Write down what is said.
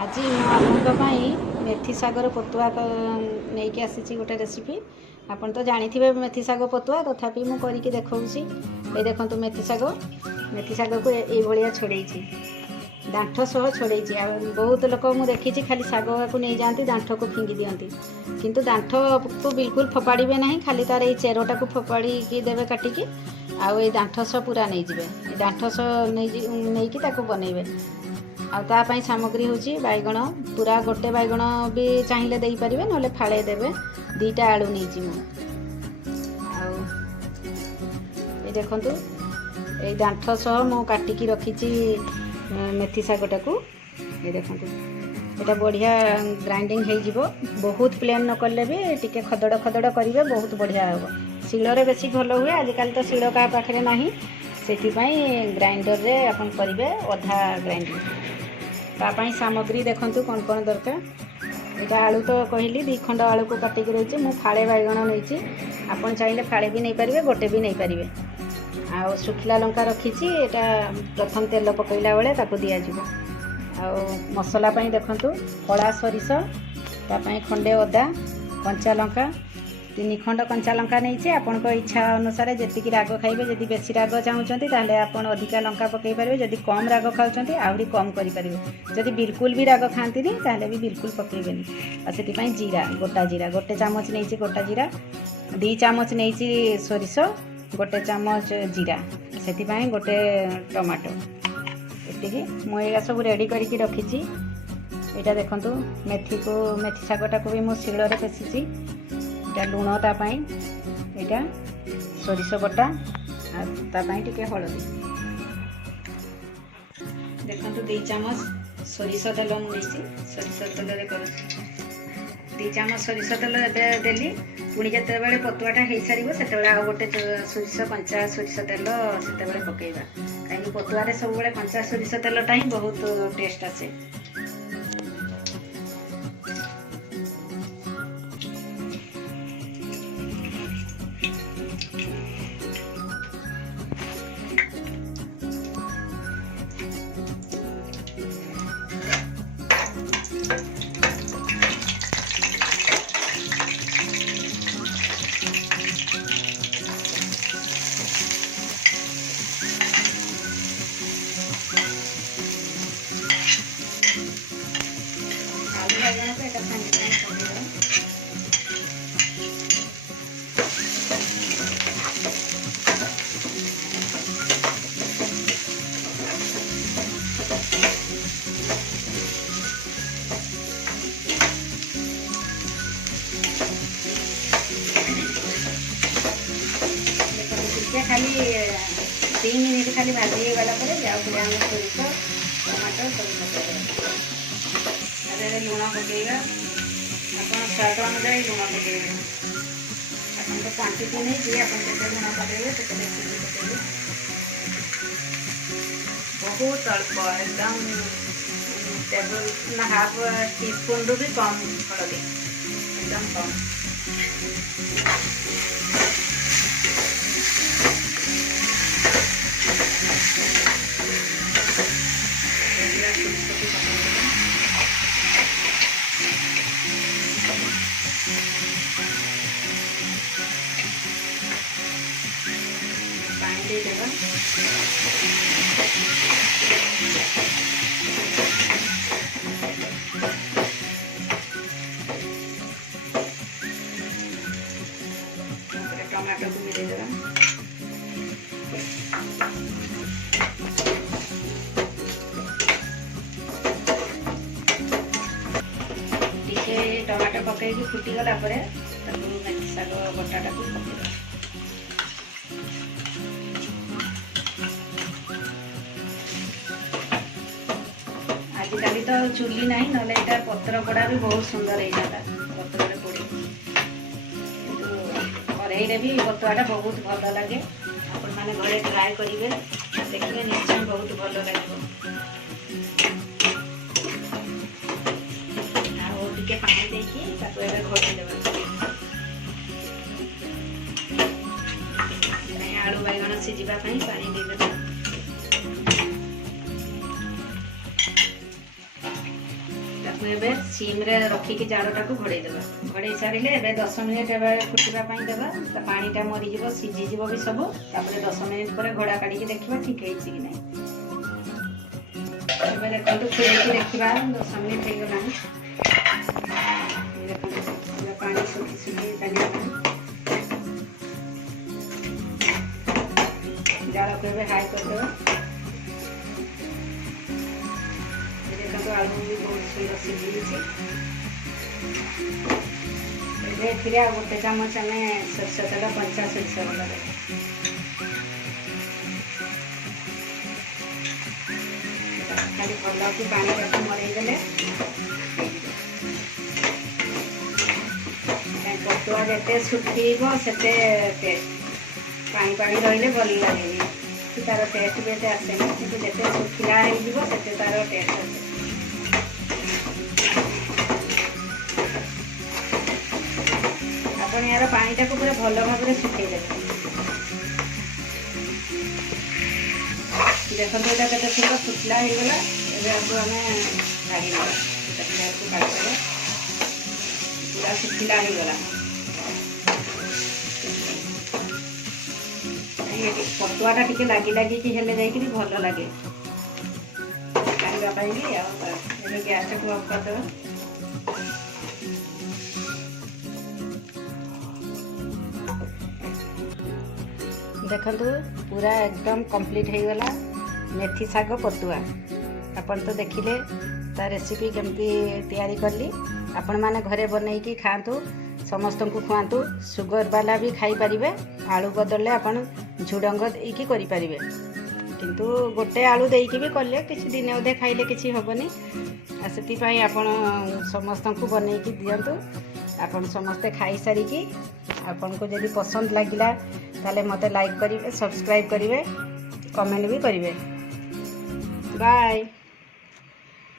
आज आपंपाई मेथी सागर पतुआ नहीं कि आसी गोटे रेसिपी। आपन तो जानी थे मेथी साग पतुआ, तथापि मुझे करके देखा। ये देखो मेथी साग को ये छोड़े दांठ सह छोड़े। बहुत लोक मुझे देखी खाली साग को नहीं जाती दांठ को फिंगी दिखती, किंतु दांठ को बिल्कुल फोपाड़े ना, खाली तार ये चेरटा को फोपाड़ी देवे काटिकी आई दांठ सह पूरा नहीं जाए। दांठ सह नहीं बनइबे। आपाई सामग्री हूँ बैगण, पूरा गोटे बैगण भी चाहिए दे पारे, ना फाड़े देवे। दीटा आलू नहीं देखु ये दांठ सह मु काटिकी रखी मेथी सागटा को। ये देखो ये बढ़िया ग्राइंडिंग हो, बहुत प्लेन न कले भी टिके खदड़ खदड़ करेंगे, बहुत बढ़िया हम। शिଳରେ बेसी भल हुए, आजिकल तो शिल क्या पाखे ना, से ग्राइंडर रे अपन करेंगे अधा ग्राइंडिंग। तापाई सामग्री देखंतु कौन कौन दरकार। यहाँ आलू तो कहली 2 खंड आलू को काटिक रही, मु फाड़े बैगण नहीं। आपन चाहिए फाड़े भी नहीं पारे, गोटे भी नहीं पारे। आ सुखिला लंका रखी, यहाँ प्रथम तेल पकईला बेले ताकू दि जाव। आ मसला देखंतु कला सरिष, तापाई खंडे अदा, कंचा लंका 3 खंड कंचा लंका नहीं। आपण इच्छा अनुसार जी राग खाइबे, जदि बेसी राग चाहते ताहले आपण अधिका लंका पकई पारे, जदि कम राग खाऊँ आहरी कम करें। जदि बिल्कुल भी राग खाती ताहले भी बिल्कुल पकईबेनी। और से जीरा, गोटा जीरा 1 चामच नहीं, गोटा जीरा 2 चामच नहीं, सोरिष 1 चामच जीरा, से गोटे टमाटो ये मुझे सब रेडी करके रखी। यहाँ देखो मेथी सागटा को भी मुझे शिଳରେ पेषिची। এটা लुण तापाई, यहाँ सोरिष बटा तापाई टिके हलदी। देखो 2 चामच सोरिष तेल मुझे सोरिष तेल कर 2 चामच सोरिष तेल देली। पुणी जिते बड़े पतुआटा हो सार से आ गोटे सोरिष कंचा सोरिष तेल से पकईवा, कहीं पतुआरे सब बड़े कंचा सोरिष तेलटा ही बहुत टेस्ट आसे। खाली 3 मिनिट खाली भाजी गला आम सोरिष टमाटो सब पकड़ा लुण पकईवा। आप स्वाद अनुसार लुण पकईबे, आप क्वांटिटी नहीं आप लुण पकईबे तो बेसी पकईबे। बहुत अल्प एकदम टेबल हाफ टी स्पून रु भी कम हलदी, एकदम कम। पानी दे देगा। टमाटो को भी दे देगा। टमाटो पकई फुटीगला मेथी साग बटाटा को पकईदेवा। आजिकल तो चुली ना, ना पत्र पोड़ा भी बहुत सुंदर हो जाता पत्र पोड़ी, कड़े भी पतुआटा बहुत भल लगे। आपण मैंने घरे ट्राए करेंगे, देखिए निश्चय बहुत भल लगे। टे पानी देखिए घोटी देवा। आलू बैगण सिझापी पानी देदेवा। एबे सिम रे रखिकी जाड़टा को घोड़े देबा। घोड़े सारिले एबे 10 मिनिट एबे फुटिबा पाई देबा। ता पानीटा मरी जीवो सिझी जीवो भी सब। तापरे 10 मिनिट पर घोड़ा काढी के देखिबा ठीक हेछि कि नै। एबे देखंतु खुलेकी देखिबा 10 मिनिट हे गला। देखंतु पानी सुखी सुखी डालिया जाड़ा को एबे हाई कर देबा। देखो आलू भी बहुत सुंदर सिझी। एबे गोटे चामच आम सोरष तेल पंचा सोरष तेल खाली भल कि पानी टाक मरईदे पटुआ जिते सुखीब से टेस्ट। पानी पानी रही भल लगे कि तार टेस्ट भी आसे कि जिते सुखिला से तार टेस्ट आसे। यार पानीटा को पूरा भल भाव में सुखे देते। देखो यहाँ के सुंदर फुटला हो गला। आम काढ़ी पूरा सुखिला हो गला। पटुआटा टिके लगी लगी हेले जाइए भल लगे खाइबापी। Gas torque of करदेव। देखंतु पूरा एकदम कंप्लीट हो गला मेथी साग पटुआ। अपन तो देखिले ता रेसिपी केमती तैयारी करली। आपण माने घरे बनैकी खातु समस्त को खुआतु। सुगर वाला भी खाई परिबे। आलू बदलले आपण झुडंग देकी करि परिबे। किंतु गोटे आलू देकी भी कले किछि दिन अधे खाइले किछि होबनी। सेति पई आपण समस्त को बनैकी दियंतु। आपण समस्ते खाई सारिकी आपण को यदि पसंद लागिला ताले मते लाइक करिवे, सब्सक्राइब करिवे, कमेंट भी करिवे। बाय।